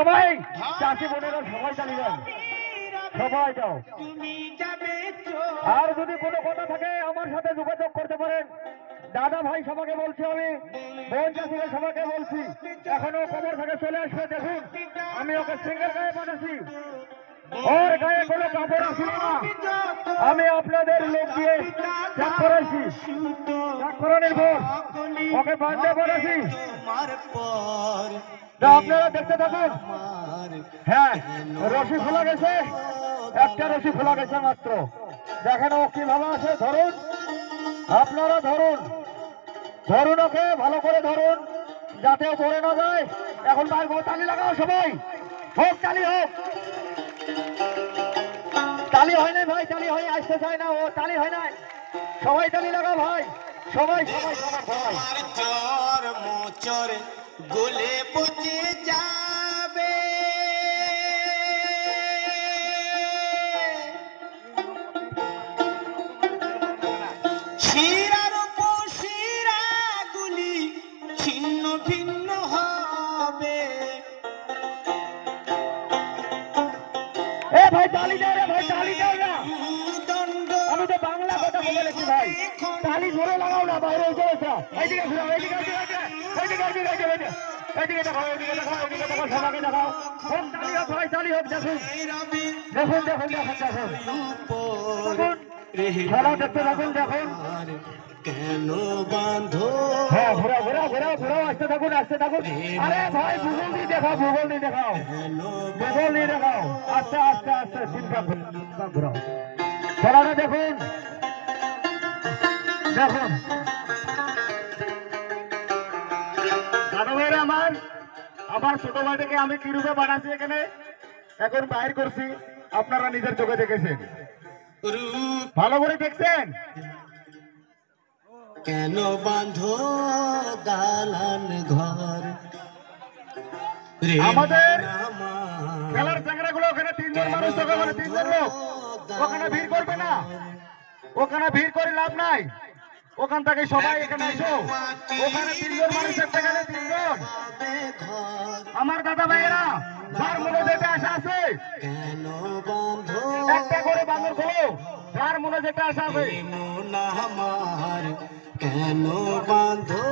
সবাই চাষি বোনেরা সবাই তালি দেন, সবাই দাও। আর যদি কোনো কথা থাকে আমার সাথে যোগাযোগ করতে পারেন। দাদা ভাই সবাইকে বলছি, আমি বোন চাষিরা সবাইকে বলছি, এখনো খবর থেকে চলে আসবে। দেখুন আমি ওকে সিঙ্গেল গায়ে বানাচ্ছি, ওর গায়ে কোনো কাপড় আসছিল না, আমি আপনাদের লোক দিয়ে ত্যাগ করেছি, ত্যাগ করানোর পর ওকে বান্ধে পড়েছি। আপনারা দেখতে থাকুন। হ্যাঁ, রশি খোলা গেছে, একটা রশি খোলা গেছে মাত্র। দেখেন ও কিভাবে আছে, ধরুন, আপনারা ধরুন, ধরুন ওকে ভালো করে ধরুন যাতে ও পড়ে না যায়। এখন বাইর তালি লাগাও সবাই, হোক তালি হোক। তালি হয় নাই ভাই, তালি হয় আসতে চায় না, ও তালি হয় নাই, সবাই তালি লাগাও ভাই, সবাই সবাই সবাই সবাই। চর মোচর গলে পচে যাবে, শিরার উপর শিরাগুলি ছিন্ন ভিন্ন হবে। এ ভাই তালি দাও রে ভাই, তালি দাও না, আমি তো বাংলা কথা বলে রেখেছি ভাই, তালি ধরে লাগাও না, বাইরে চলেছে। এইদিকে ঘুরাও, এইদিকে এইদিকে এইদিকে এইদিকে এইদিকে এইদিকে দেখাও, এইদিকে দেখাও, এইদিকে দেখাও, সবাইকে দেখাও। হোক তালি হোক ভাই, তালি হোক। দেখুন দেখুন দেখুন দেখুন দেখুন, খেলা দেখতে থাকুন। দেখুন কেন বাঁধো, হ্যাঁ ঘোরাও ঘোরাও ঘোরাও ঘোরাও, আসতে থাকুন আসতে থাকুন। আরে ভাই ভূগোল দিয়ে দেখাও, ভূগোল দিয়ে দেখাও, ভূগোল দিয়ে দেখাও, আস্তে আস্তে আস্তে চিন্তা ঘোরাও। খেলাটা দেখুন দেখুন। দাদা ভাইরা আমার, আমার ছোট ভাইটাকে আমি কি রূপে বানাচ্ছি এখানে এখন বাইর করছি, আপনারা নিজের চোখে দেখেছেন, রূপ ভালো করে দেখছেন। কেন বাঁধো দালান ঘর, আমাদের খেলার চ্যাংরা গুলো ওখানে তিনজন মানুষ, ওখানে তিনজন লোক, ওখানে ভিড় করবে না, ওখানে ভিড় করে লাভ নাই, ওখান থেকে সবাই এখানে এসো। ওখানে তিনজন মানুষ, এখানে তিনজন আমার দাদা ভাইয়েরা, যার মনে যেটা আশা আছে কেন বাঁধো একটা করে বাঁধর খোলো, যার মনে যেটা আশা আছে। আমার, কেন বাঁধো